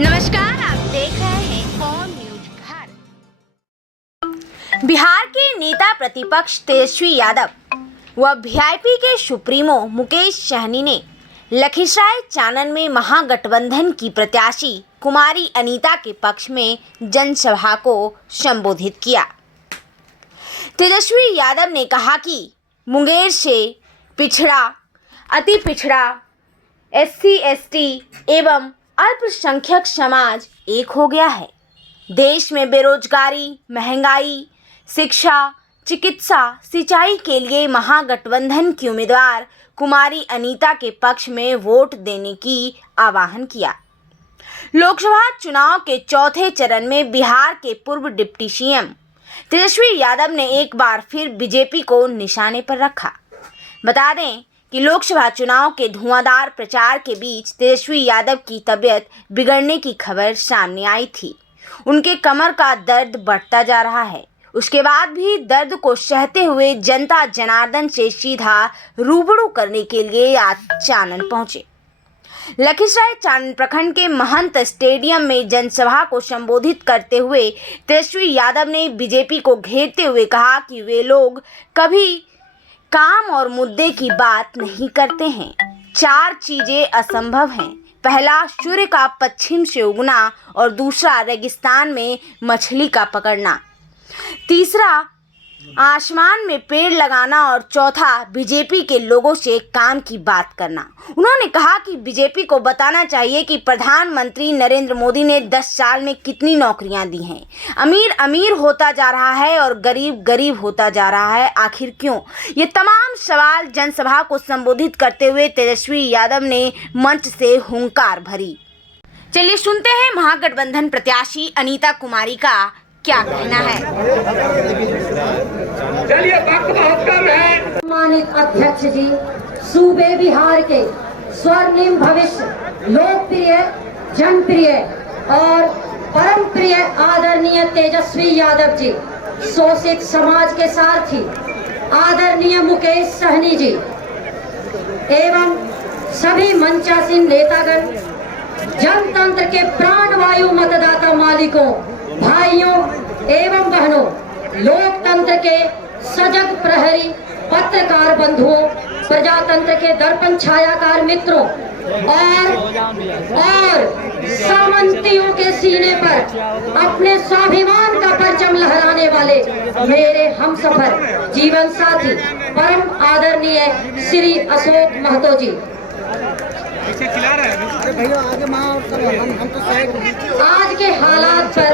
नमस्कार, आप देख रहे हैं कौन न्यूज भारत। बिहार के नेता प्रतिपक्ष तेजस्वी यादव व वीआईपी के सुप्रीमो मुकेश सहनी ने लखीसराय चानन में महागठबंधन की प्रत्याशी कुमारी अनीता के पक्ष में जनसभा को संबोधित किया। तेजस्वी यादव ने कहा कि मुंगेर से पिछड़ा, अति पिछड़ा, SC ST एवं अल्पसंख्यक समाज एक हो गया है। देश में बेरोजगारी, महंगाई, शिक्षा, चिकित्सा, सिंचाई के लिए महागठबंधन की उम्मीदवार कुमारी अनीता के पक्ष में वोट देने की आह्वान किया। लोकसभा चुनाव के चौथे चरण में बिहार के पूर्व डिप्टी CM तेजस्वी यादव ने एक बार फिर बीजेपी को निशाने पर रखा। बता दें कि लोकसभा चुनाव के धुआंधार प्रचार के बीच तेजस्वी यादव की तबीयत बिगड़ने की खबर सामने आई थी। उनके कमर का दर्द बढ़ता जा रहा है। उसके बाद भी दर्द को सहते हुए जनता जनार्दन से सीधा रूबरू करने के लिए आज चानन पहुंचे। लखीसराय चानन प्रखंड के महंत स्टेडियम में जनसभा को संबोधित करते हुए तेजस्वी यादव ने बीजेपी को घेरते हुए कहा कि वे लोग कभी काम और मुद्दे की बात नहीं करते हैं। 4 चीजें असंभव हैं। पहला, सूर्य का पश्चिम से उगना, और दूसरा, रेगिस्तान में मछली का पकड़ना, तीसरा, आसमान में पेड़ लगाना, और चौथा, बीजेपी के लोगों से काम की बात करना। उन्होंने कहा कि बीजेपी को बताना चाहिए कि प्रधानमंत्री नरेंद्र मोदी ने 10 साल में कितनी नौकरियां दी हैं। अमीर अमीर होता जा रहा है और गरीब गरीब होता जा रहा है, आखिर क्यों? ये तमाम सवाल जनसभा को संबोधित करते हुए तेजस्वी यादव ने मंच से हुंकार भरी। चलिए सुनते हैं महागठबंधन प्रत्याशी अनीता कुमारी का क्या कहना है। चलिए, वक्त बहुत कम है। सम्मानित अध्यक्ष जी, सूबे बिहार के स्वर्णिम भविष्य, लोकप्रिय, जनप्रिय और परम प्रिय आदरणीय तेजस्वी यादव जी, शोषित समाज के सारथी आदरणीय मुकेश सहनी जी एवं सभी मंचासीन नेतागण, जनतंत्र के प्राणवायु मतदाता मालिकों, भाइयों एवं बहनों, लोकतंत्र के सजग प्रहरी पत्रकार बंधुओं, प्रजातंत्र के दर्पण छायाकार मित्रों और सामंतियों के सीने पर अपने स्वाभिमान का परचम लहराने वाले मेरे हमसफर जीवन साथी परम आदरणीय श्री अशोक महतो जी, आज के हालात पर,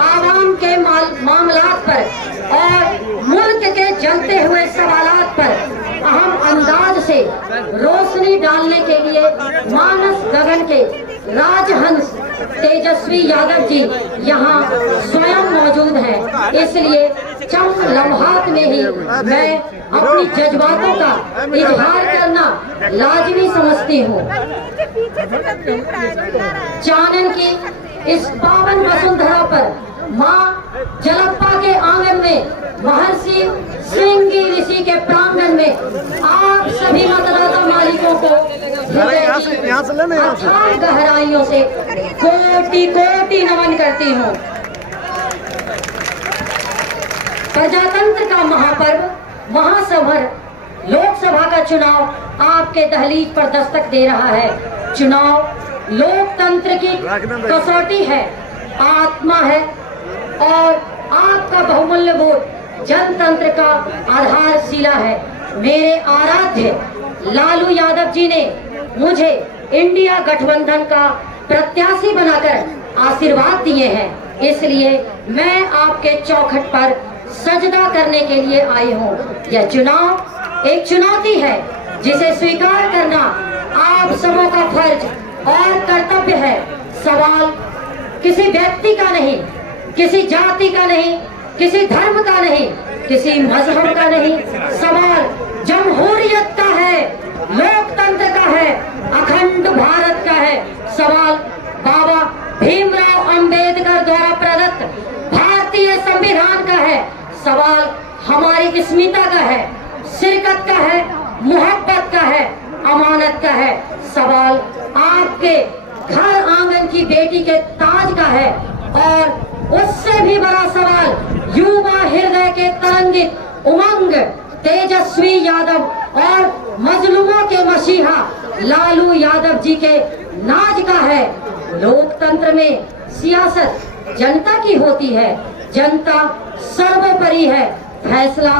आवाम के मामलात पर और मुल्क के जलते हुए सवालात पर अहम अंदाज से रोशनी डालने के लिए मानस गगन के राजहंस तेजस्वी यादव जी यहाँ स्वयं मौजूद हैं। इसलिए चंद लम्हात में ही मैं अपनी जज्बातों का इजहार करना लाजमी समझती हूँ। चानन की इस पावन वसुंधरा पर माँ जलप्पा के आंगन में, महर्षि श्रृंगी ऋषि के प्रांगण में आप सभी मतदाता मालिकों को अथाह गहराइयों से कोटि कोटि नमन करती हूँ। प्रजातंत्र का महापर्व, महासमर, लोकसभा का चुनाव आपके दहलीज पर दस्तक दे रहा है। चुनाव लोकतंत्र की कसौटी है, आत्मा है और आपका बहुमूल्य वोट जनतंत्र का आधारशिला है। मेरे आराध्य लालू यादव जी ने मुझे इंडिया गठबंधन का प्रत्याशी बनाकर आशीर्वाद दिए हैं, इसलिए मैं आपके चौखट पर सजदा करने के लिए आई हूँ। यह चुनाव एक चुनौती है जिसे स्वीकार करना आप सबों का फर्ज और कर्तव्य है। सवाल किसी व्यक्ति का नहीं, किसी जाति का नहीं, किसी धर्म का नहीं, किसी मजहब का नहीं, सवाल जमहूरियत का है, लोकतंत्र का है, अखंड भारत का है। सवाल बाबा भीमराव अंबेडकर द्वारा प्रदत्त भारतीय संविधान का है। सवाल हमारी अस्मिता का है, शिरकत का है, मोहब्बत का है, अमानत का है। सवाल आपके घर आंगन की बेटी के ताज का है। और उससे भी बड़ा सवाल युवा हृदय के तरंगित उमंग तेजस्वी यादव और मजलूमों के मसीहा लालू यादव जी के नाज का है। लोकतंत्र में सियासत जनता की होती है, जनता सर्वोपरि है, फैसला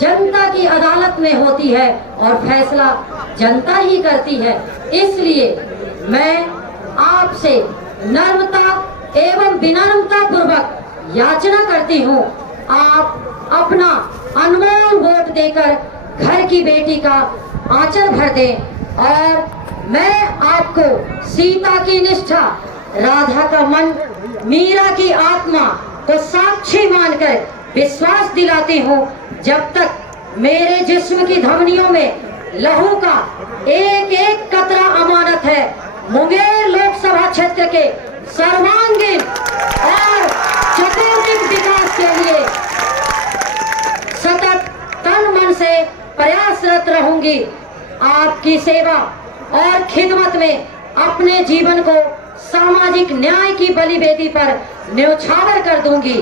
जनता की अदालत में होती है और फैसला जनता ही करती है। इसलिए मैं आपसे नम्रता एवं विनम्रता पूर्वक याचना करती हूँ, आप अपना अनमोल वोट देकर घर की बेटी का आंचल भर दें। और मैं आपको सीता की निष्ठा, राधा का मन, मीरा की आत्मा को साक्षी मानकर विश्वास दिलाती हूँ, जब तक मेरे जिस्म की धमनियों में लहू का एक एक कतरा अमानत है, मुंगेर लोकसभा क्षेत्र के सर्वांगीण और चतुर्मुख विकास के लिए सतत तन मन से प्रयासरत रहूंगी। आपकी सेवा और खिदमत में अपने जीवन को सामाजिक न्याय की बलिवेदी पर न्यौछावर कर दूंगी।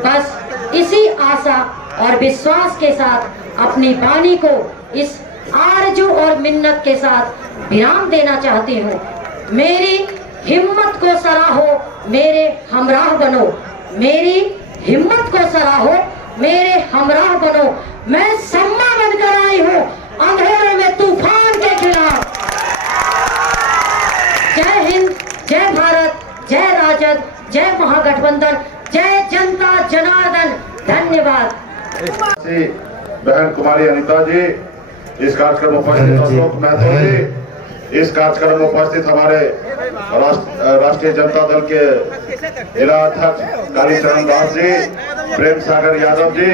बस इसी आशा और विश्वास के साथ अपनी वाणी को इस आरजू और मिन्नत के साथ विराम देना चाहती हूँ। मेरी हिम्मत को सराहो, मेरे हमराह बनो। मेरी हिम्मत को सराहो, मेरे हमराह बनो। मैं सम्मा बनकर आई हूँ अंधेरे में तूफान के खिलाफ। जय हिंद, जय भारत, जय राजद, जय महागठबंधन, जय जनता जनार्दन। धन्यवाद। बहन कुमारी अनीता जी, इस कार्यक्रम में उपस्थित अशोक महतो जी, इस कार्यक्रम में उपस्थित हमारे राष्ट्रीय जनता दल के जिला अध्यक्ष कालीचरण दास जी, प्रेम सागर यादव जी,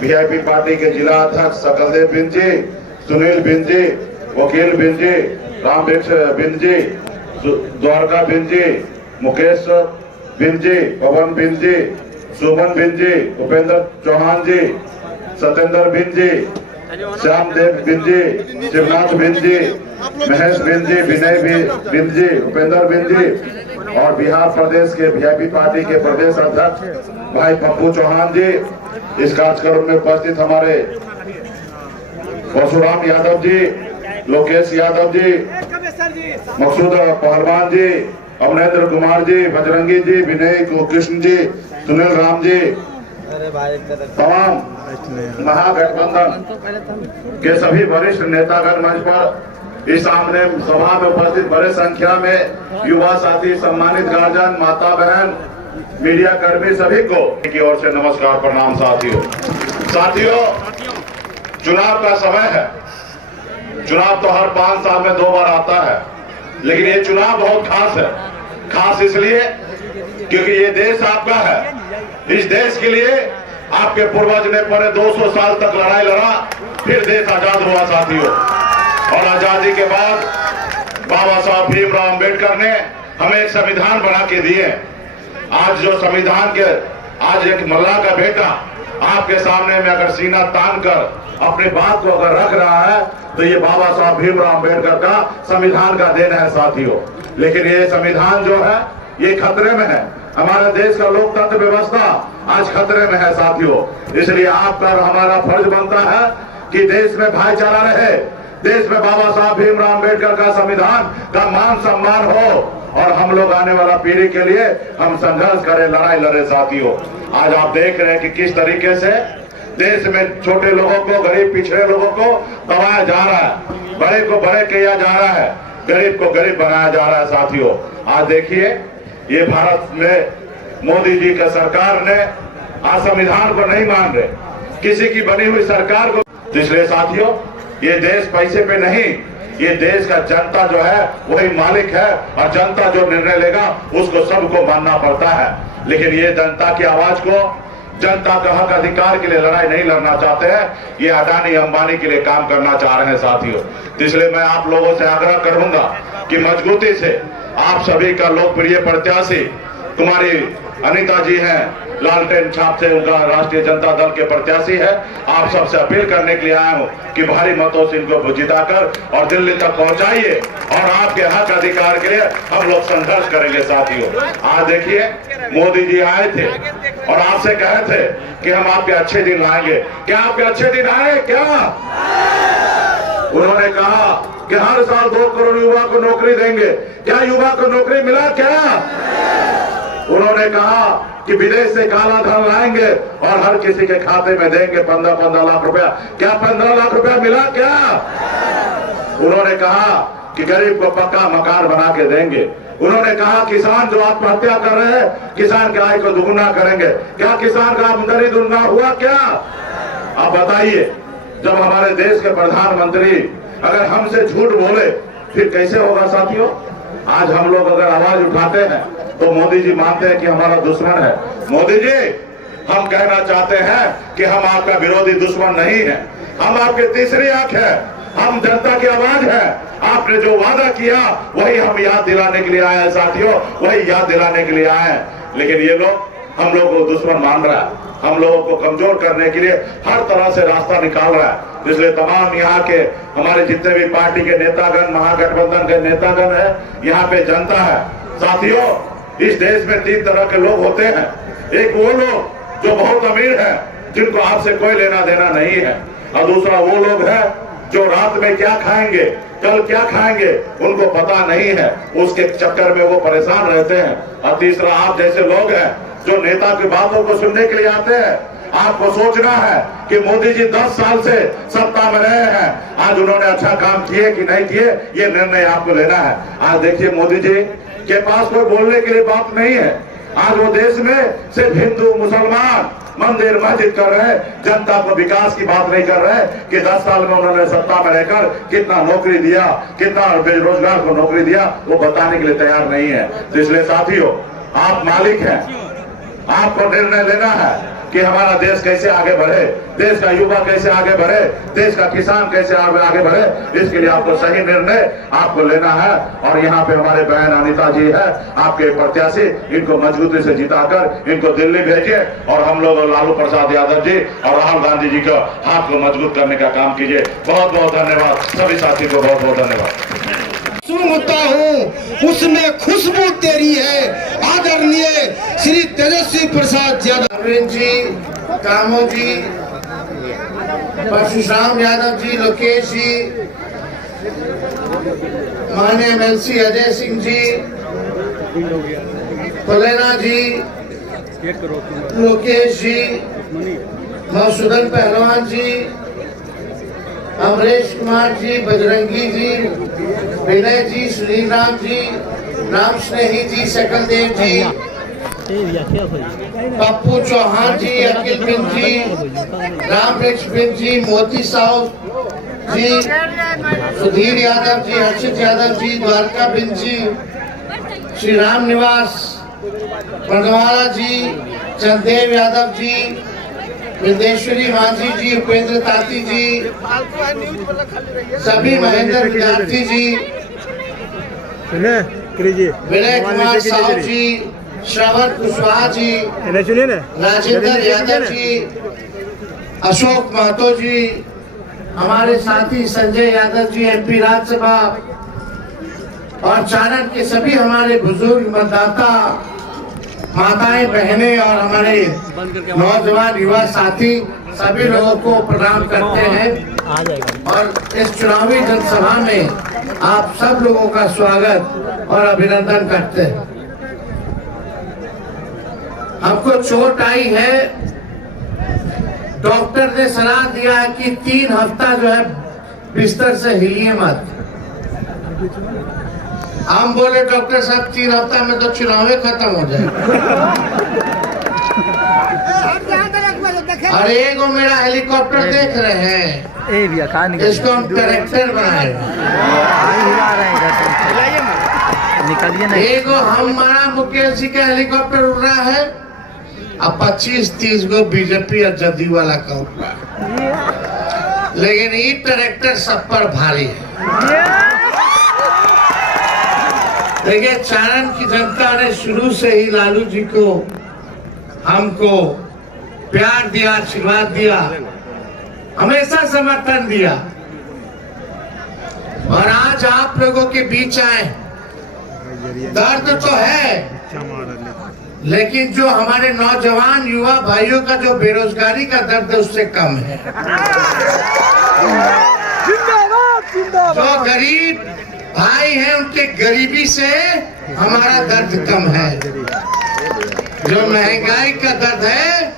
वीआईपी पार्टी के जिला अध्यक्ष सकलदेव बिंद जी, सुनील बिंद जी, वकील बिंद जी, रामवृक्ष बिंद जी, द्वारका बिंद जी, मुकेश बिंद जी, पवन बिंद जी, सुमन बिंद जी, उपेंद्र चौहान जी, सत्येंद्र बिंद जी, श्यामदेव बिंद जी, शिवनाथ बिंद जी, महेश बिंद जी, विनय बिंद जी, उपेंद्र बिंद जी और बिहार प्रदेश के वीआईपी पार्टी के प्रदेश अध्यक्ष भाई पप्पू चौहान जी, इस कार्यक्रम में उपस्थित हमारे परशुराम यादव जी, लोकेश यादव जी, मकसूद पहलवान जी, अमरेंद्र कुमार जी, बजरंगी जी, विनय कृष्ण जी, सुनील राम जी, तमाम महागठबंधन के सभी वरिष्ठ नेतागण मंच पर इस सामने सभा में उपस्थित बड़े संख्या में युवा साथी, सम्मानित गार्जियन, माता बहन, मीडिया कर्मी, सभी को की ओर से नमस्कार, प्रणाम। साथियों, चुनाव का समय है। चुनाव तो हर 5 साल में 2 बार आता है, लेकिन ये चुनाव बहुत खास है। खास इसलिए क्योंकि ये देश आपका है। इस देश के लिए आपके पूर्वज ने पूरे 200 साल तक लड़ाई लड़ा, फिर देश आजाद हुआ साथियों। और आजादी के बाद बाबा साहब भीमराव अंबेडकर ने हमें एक संविधान बना के दिए। आज जो संविधान के आज एक मल्ला का बेटा आपके सामने में अगर सीना तान कर अपनी बात को अगर रख रहा है, तो ये बाबा साहब भीमराव अंबेडकर का संविधान का देन है साथियों। लेकिन ये संविधान जो है ये खतरे में है। हमारे देश का लोकतंत्र व्यवस्था आज खतरे में है साथियों। इसलिए आप पर हमारा फर्ज बनता है कि देश में भाईचारा रहे, देश में बाबा साहब भीमराव अंबेडकर का संविधान का मान सम्मान हो और हम लोग आने वाला पीढ़ी के लिए हम संघर्ष करें, लड़ाई लड़े साथियों। आज आप देख रहे हैं कि किस तरीके से देश में छोटे लोगों को, गरीब पिछड़े लोगों को दबाया जा रहा है, बड़े को बड़े किया जा रहा है, गरीब को गरीब बनाया जा रहा है साथियों। आज देखिए, ये भारत में मोदी जी का सरकार ने आज संविधान को नहीं मान रहे, किसी की बनी हुई सरकार को। इसलिए साथियों, ये देश पैसे पे नहीं, ये देश का जनता जो है वही मालिक है और जनता जो निर्णय लेगा उसको सबको मानना पड़ता है। लेकिन ये जनता की आवाज को, जनता का हक अधिकार के लिए लड़ाई नहीं लड़ना चाहते हैं, ये अडानी अंबानी के लिए काम करना चाह रहे हैं साथियों। इसलिए मैं आप लोगों से आग्रह करूंगा कि मजबूती से आप सभी का लोकप्रिय प्रत्याशी कुमारी अनीता जी हैं, लालटेन छाप से उनका राष्ट्रीय जनता दल के प्रत्याशी है। आप सबसे अपील करने के लिए आया हूं कि भारी मतों से इनको जिताकर और दिल्ली तक पहुंचाइए और आपके हक अधिकार के लिए हम लोग संघर्ष करेंगे साथियों। आज देखिए मोदी जी आए थे और आपसे कहे थे कि हम आपके अच्छे दिन लाएंगे। क्या आपके अच्छे दिन आए? क्या उन्होंने कहा कि हर साल 2 करोड़ युवा को नौकरी देंगे। क्या युवा को नौकरी मिला? क्या उन्होंने कहा कि विदेश से काला धन लाएंगे और हर किसी के खाते में देंगे 15-15 लाख रुपया। क्या 15 लाख रुपया मिला? क्या उन्होंने कहा कि गरीब को पक्का मकान बना के देंगे। उन्होंने कहा किसान जो आत्महत्या कर रहे हैं किसान की आय को दुगुना करेंगे। क्या किसान का आमदनी दुगुना हुआ? क्या आप बताइए। जब हमारे देश के प्रधानमंत्री अगर हमसे झूठ बोले फिर कैसे होगा साथियों? आज हम लोग अगर आवाज उठाते हैं तो मोदी जी मानते हैं कि हमारा दुश्मन है। मोदी जी, हम कहना चाहते हैं कि हम आपका विरोधी दुश्मन नहीं है, हम आपकी तीसरी आंख है, हम जनता की आवाज है। आपने जो वादा किया वही हम याद दिलाने के लिए आए हैं साथियों, वही याद दिलाने के लिए आए हैं। लेकिन ये लोग हम लोगों को दुश्मन मान रहा है, हम लोगों को कमजोर करने के लिए हर तरह से रास्ता निकाल रहा है। इसलिए तमाम यहाँ के हमारे जितने भी पार्टी के नेतागण, महागठबंधन के नेतागण है, यहाँ पे जनता है साथियों। इस देश में 3 तरह के लोग होते हैं। एक वो लोग जो बहुत अमीर है, जिनको आपसे कोई लेना देना नहीं है, और दूसरा वो लोग है जो रात में क्या खाएंगे, कल क्या खाएंगे उनको पता नहीं है, उसके चक्कर में वो परेशान रहते हैं। और तीसरा आप जैसे लोग हैं जो नेता की बातों को सुनने के लिए आते हैं। आपको सोचना है कि मोदी जी 10 साल से सत्ता में रहे हैं, आज उन्होंने अच्छा काम किए कि नहीं किए, ये निर्णय आपको लेना है। आज देखिए मोदी जी के पास कोई बोलने के लिए बात नहीं है। आज वो देश में सिर्फ हिंदू मुसलमान मंदिर मस्जिद कर रहे हैं, जनता को विकास की बात नहीं कर रहे कि 10 साल में उन्होंने सत्ता में रहकर कितना नौकरी दिया, कितना बेरोजगार को नौकरी दिया, वो बताने के लिए तैयार नहीं है। तो इसलिए साथियों, आप मालिक हैं, आपको निर्णय लेना है कि हमारा देश कैसे आगे बढ़े, देश का युवा कैसे आगे बढ़े, देश का किसान कैसे आगे बढ़े। इसके लिए आपको सही निर्णय आपको लेना है। और यहाँ पे हमारे बहन अनिता जी है, आपके प्रत्याशी, इनको मजबूती से जिताकर इनको दिल्ली भेजिए और हम लोग लालू प्रसाद यादव जी और राहुल गांधी जी का हाथ को मजबूत करने का काम कीजिए। बहुत बहुत धन्यवाद सभी साथी को, बहुत बहुत धन्यवाद। सुनता हूँ उसमें खुशबू तेरी है। आदरणीय श्री तेजस्वी प्रसाद यादव जी, कामो जी, परशुराम यादव जी, लोकेश जी, माननीय एमएलसी अजय सिंह जी, फलेना जी, लोकेश जी, मधुसूदन पहलवान जी, अमरेश कुमार जी, बजरंगी जी, विनय जी, श्री राम जी, राम स्नेही जी, सकल देव जी, पप्पू चौहान जी, अखिल बिन जी, राम बिन जी, मोती साहू जी, सुधीर यादव जी, हर्षित यादव जी, द्वारका बिन जी, श्री राम निवास बंडवाला जी, चंदेव यादव जी, विदेश्वरी मांझी जी, उपेंद्र ताती जी, सभी महेंद्र विद्यार्थी जी, विनय कुमार साहू जी, श्रवण कुशवाहा जी, राजेंद्र यादव जी, अशोक महतो जी, हमारे साथी संजय यादव जी, एमपी राज्यसभा, और चारण के सभी हमारे बुजुर्ग मतदाता, माताएं, बहनें और हमारे नौजवान युवा साथी, सभी लोगों को प्रणाम करते हैं। और इस चुनावी जनसभा में आप सब लोगों का स्वागत और अभिनंदन करते हैं। हमको चोट आई है, डॉक्टर ने सलाह दिया है कि 3 हफ्ता जो है बिस्तर से हिलिए मत। हम बोले डॉक्टर साहब 3 हफ्ता में तो चुनाव खत्म हो जाए। और एक मेरा हेलीकॉप्टर देख रहे हैं, इसको हम ट्रैक्टर बनाए। एक हमारा मुकेश जी का हेलीकॉप्टर उड़ रहा है, अब 25-30 गो बीजेपी और जदयू वाला का उड़ रहा है, लेकिन ये ट्रैक्टर सब पर भारी है। देखिए, चारण की जनता ने शुरू से ही लालू जी को हमको प्यार दिया, आशीर्वाद दिया, हमेशा समर्थन दिया। और आज आप लोगों के बीच आए, दर्द तो है, लेकिन जो हमारे नौजवान युवा भाइयों का जो बेरोजगारी का दर्द है उससे कम है। जो गरीब भाई हैं उनके गरीबी से हमारा दर्द कम है। जो महंगाई का दर्द है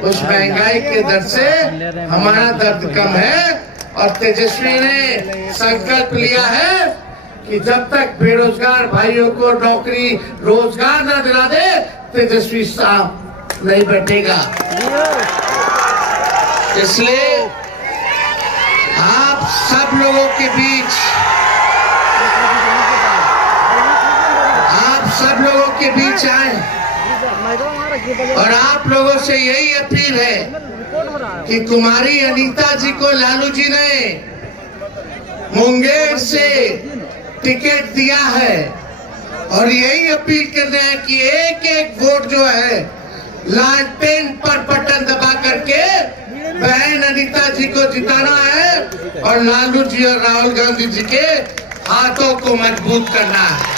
उस महंगाई के दर्द से हमारा दर्द कम है। और तेजस्वी ने संकल्प लिया है कि जब तक बेरोजगार भाइयों को नौकरी रोजगार न दिला दे तेजस्वी साहब नहीं बैठेगा। इसलिए आप सब लोगों के बीच, आप सब लोगों के बीच आए और आप लोगों से यही अपील है कि कुमारी अनीता जी को लालू जी ने मुंगेर से टिकट दिया है और यही अपील करना है कि एक एक वोट जो है लालटेन पर बटन दबा करके बहन अनीता जी को जिताना है और लालू जी और राहुल गांधी जी के हाथों को मजबूत करना है।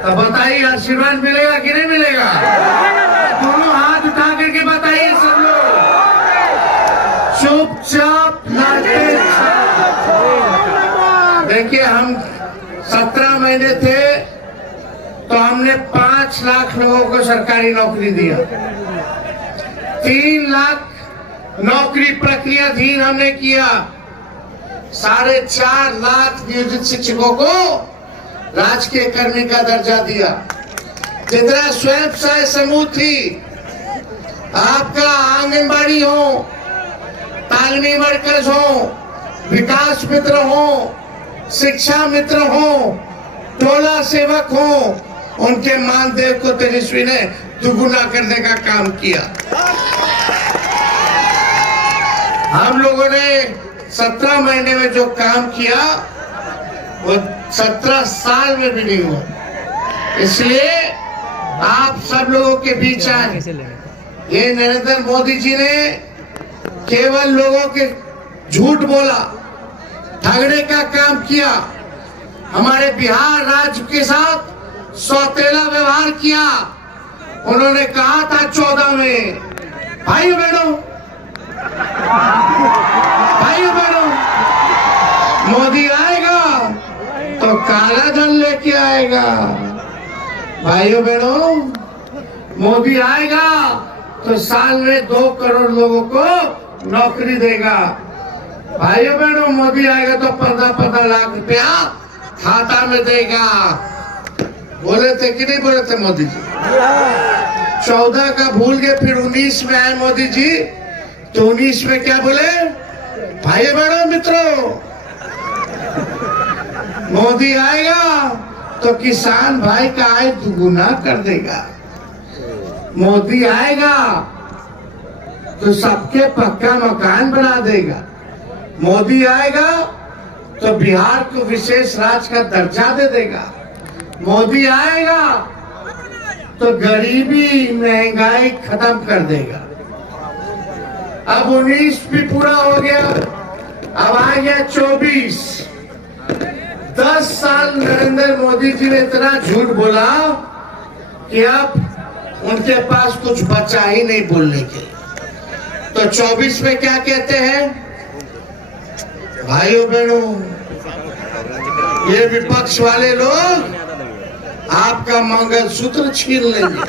अब बताइए आशीर्वाद मिलेगा कि नहीं मिलेगा? दोनों हाथ उठा करके बताइए सब लोग। चुपचाप लालटेन। देखिए हम 17 महीने थे तो हमने 5 लाख लोगों को सरकारी नौकरी दिया। 3 लाख नौकरी प्रक्रियाधीन हमने किया। 4.5 लाख नियोजित शिक्षकों को राजकीय कर्मी का दर्जा दिया। जितना स्वयं सहायता समूह थी, आपका आंगनबाड़ी हो, तालीमी मरकज हो, विकास मित्र हो, शिक्षा मित्र हो, टोला सेवक हो, उनके मानदेय को तेजस्वी ने दुगुना करने का काम किया। हम लोगों ने 17 महीने में जो काम किया वो 17 साल में भी नहीं हुआ। इसलिए आप सब लोगों के बीच आए। ये नरेंद्र मोदी जी ने केवल लोगों के झूठ बोला, ठगने का काम किया, हमारे बिहार राज्य के साथ सौतेला व्यवहार किया। उन्होंने कहा था 14 में, भाइयों बहनों मोदी आएगा तो काला धन लेके आएगा। भाइयों बहनों मोदी आएगा तो साल में 2 करोड़ लोगों को नौकरी देगा। भाइयों बहनों मोदी आएगा तो 15 लाख रुपया खाता में देगा। बोले थे कि नहीं बोले थे मोदी जी? 14 का भूल गए, फिर 19 में आए मोदी जी तो 19 में क्या बोले? भाइयों बहनों मित्रों, मोदी आएगा तो किसान भाई का आय दुगुना कर देगा। मोदी आएगा तो सबके पक्का मकान बना देगा। मोदी आएगा तो बिहार को विशेष राज्य का दर्जा दे देगा। मोदी आएगा तो गरीबी महंगाई खत्म कर देगा। अब 19 भी पूरा हो गया, अब आ गया 24। 10 साल नरेंद्र मोदी जी ने इतना झूठ बोला कि अब उनके पास कुछ बचा ही नहीं बोलने के। तो 24 में क्या कहते हैं? भाइयों बहनों, ये विपक्ष वाले लोग आपका मंगलसूत्र छीन लेंगे।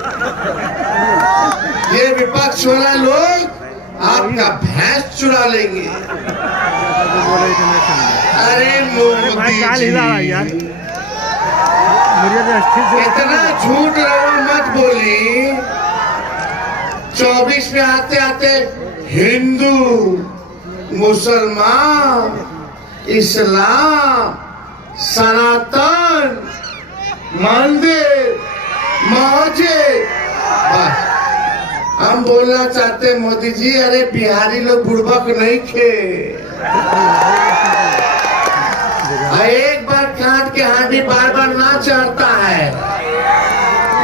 ये विपक्ष वाले लोग आपका भैंस चुरा लेंगे। अरे मोदी जी, इतना झूठ रहो मत बोली। 24 में आते आते हिंदू, मुसलमान, इस्लाम, सनातन, मंदिर, मस्जिद, बस हम बोलना चाहते मोदी जी, अरे बिहारी लोग बुड़बक नहीं थे। एक बार काट के हाथी बार बार ना चढ़ता है।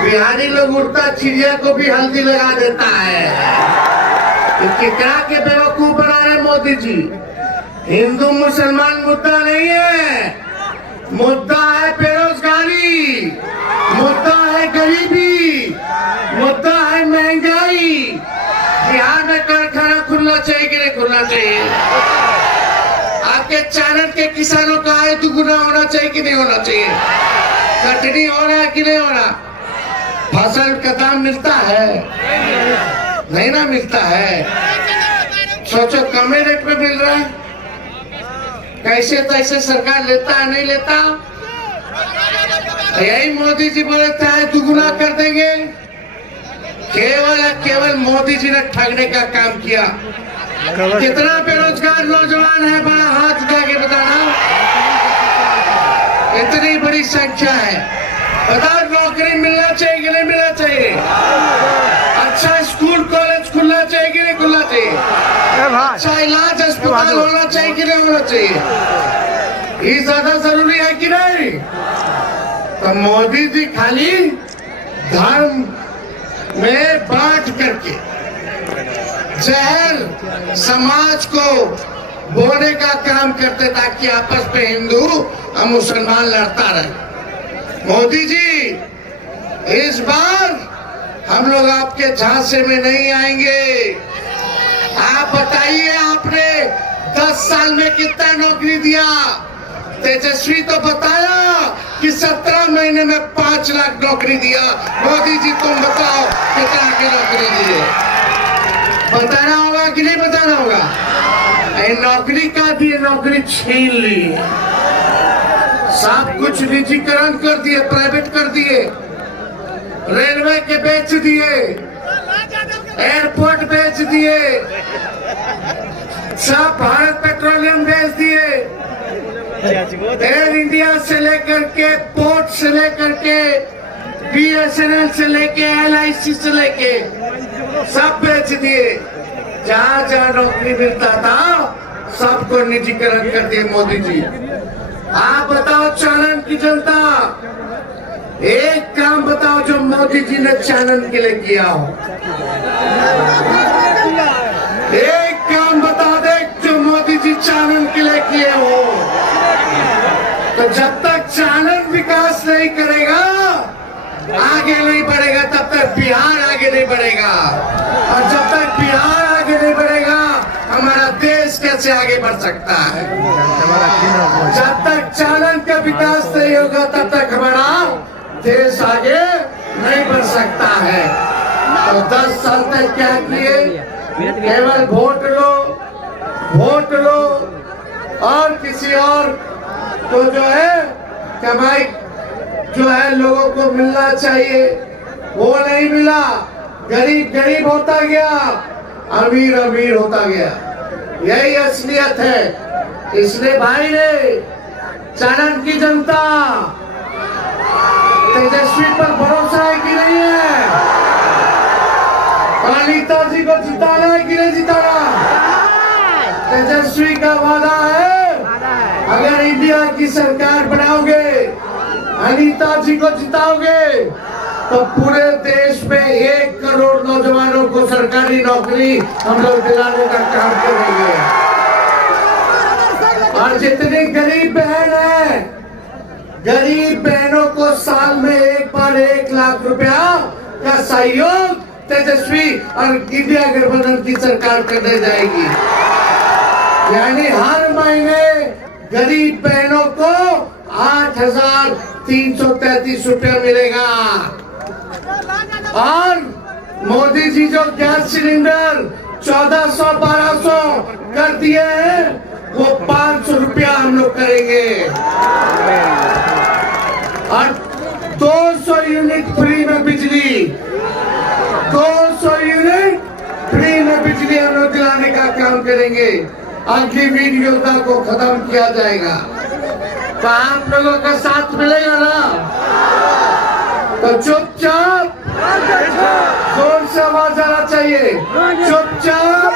बिहारी लोग उड़ता चिड़िया को भी हल्दी लगा देता है। केकरा के बेवकूफ बना रहे मोदी जी। हिंदू मुसलमान मुद्दा नहीं है, मुद्दा है बेरोजगारी, मुद्दा है गरीबी, मुद्दा है महंगाई। बिहार में कारखाना खुलना चाहिए कि नहीं खुलना चाहिए? आपके चाणक्य के किसानों का आय दुगुना होना चाहिए कि नहीं होना चाहिए? कटनी हो रहा है कि नहीं हो रहा? फसल का दाम मिलता है? नहीं ना मिलता है। सोचो कमे रेट पे मिल रहा है, कैसे तैसे सरकार लेता है नहीं लेता? यही मोदी जी बोले थे दुगुना कर देंगे। केवल मोदी जी ने ठगने का काम किया। कितना बेरोजगार नौजवान है, बड़ा हाथ उठा के बताना। इतनी बड़ी संख्या है, बताओ नौकरी मिलना चाहिए कि नहीं मिलना चाहिए? अच्छा स्कूल कॉलेज खुलना चाहिए कि नहीं खुलना चाहिए? अच्छा इलाज अस्पताल होना चाहिए कि नहीं होना चाहिए? ये ज्यादा जरूरी है कि नहीं? तो मोदी जी खाली धर्म में बांट करके जहर समाज को बोने का काम करते ताकि आपस में हिंदू और मुसलमान लड़ता रहे। मोदी जी इस बार हम लोग आपके झांसे में नहीं आएंगे। आप बताइए, आपने 10 साल में कितना नौकरी दिया? तेजस्वी तो बताया कि 17 महीने में 5 लाख नौकरी दिया। मोदी जी तुम बताओ कितना की नौकरी दी है? बताना होगा कि नहीं बताना होगा? नौकरी का दी, नौकरी छीन ली, सब कुछ निजीकरण कर दिए, प्राइवेट कर दिए, रेलवे के बेच दिए, एयरपोर्ट बेच दिए, सब भारत पेट्रोलियम बेच दिए, एयर इंडिया से लेकर के, पोर्ट से लेकर के, BSNL से लेके, LIC से लेके सब बेच दिए। जहाँ जहाँ नौकरी मिलता था सबको निजीकरण कर दिए मोदी जी। आप बताओ चाणन की जनता, एक काम बताओ जो मोदी जी ने चाणन के लिए किया हो। एक काम बता दे जो मोदी जी चाणन के लिए किए हो। तो जब तक चाणन विकास नहीं करेगा, आगे नहीं बढ़ेगा, तब तक बिहार आगे नहीं बढ़ेगा। और जब तक बिहार आगे नहीं बढ़ेगा, हमारा देश कैसे आगे बढ़ सकता है? जब तक चाणन का विकास नहीं होगा, तब तक हमारा देश आगे नहीं बढ़ सकता है। तो 10 साल तक क्या किए? केवल वोट लो और किसी और को जो है कमाई जो है लोगों को मिलना चाहिए, वो नहीं मिला। गरीब गरीब होता गया, अमीर अमीर होता गया। यही असलियत है। इसलिए भाई ने चाणन की जनता तेजस्वी पर भरोसा है कि नहीं है? अनिता जी को जिताना है कि नहीं जिताना? तेजस्वी का वादा है, अगर इंडिया की सरकार बनाओगे, अनिता जी को जिताओगे, तो पूरे देश में 1 करोड़ नौजवानों को सरकारी नौकरी हम लोग दिलाने का काम करेंगे। और जितनी गरीब बहन है, गरीब बहनों को साल में एक बार 1 लाख रुपया का सहयोग तेजस्वी और इंडिया गठबंधन की सरकार करने जाएगी। यानी हर महीने गरीब बहनों को 8,333 रुपया मिलेगा। और मोदी जी जो गैस सिलेंडर 1400-1200 कर दिए हैं, वो 500 रुपया हम लोग करेंगे। और 200 यूनिट फ्री में बिजली, 200 यूनिट फ्री में बिजली हम लोग दिलाने का काम करेंगे। अग्निवीर योजना को खत्म किया जाएगा। तो आप लोगों का साथ मिलेगा ना? तो चुपचाप, जोर से आवाज आना चाहिए, चुपचाप।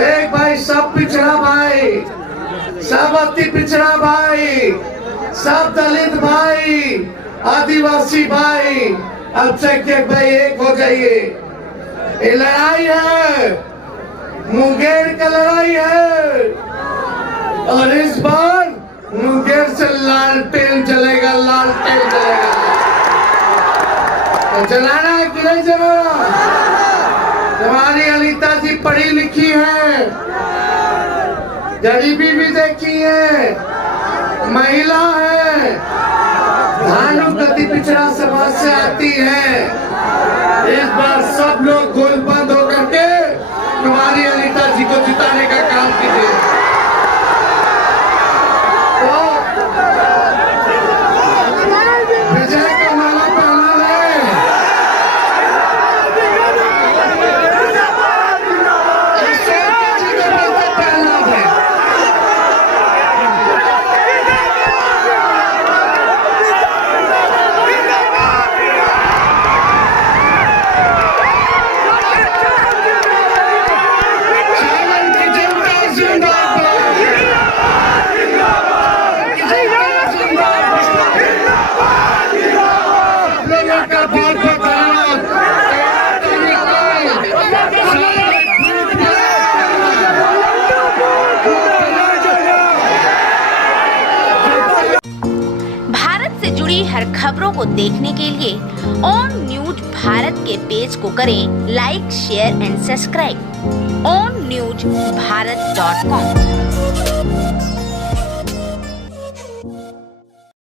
एक भाई, सब पिछड़ा भाई, सब अति पिछड़ा भाई, सब दलित भाई, आदिवासी भाई अल्पसंख्यक भाई एक हो जाइए। ये लड़ाई है, मुंगेर का लड़ाई है और इस बार मुंगेर से लालटेन चलेगा, लालटेन चलेगा। तो जलाना है कि नहीं जलाना? हमारी अनीता जी पढ़ी लिखी है, गरीबी भी देखी है, महिला है, भानुगति पिछड़ा समाज से आती है। इस बार सब लोग गोल बंद होकर के हमारी अनीता जी को जिताने का काम कीजिए। तो विजय का माला पहना ले। ईश्वर की जगह पर पहना है। चावल की जनता जिंदाबाद। लोगों का बहुत बहुत भारत से जुड़ी हर खबरों को देखने के लिए ऑन न्यूज भारत के पेज को करें like, share and subscribe. On news भारत.com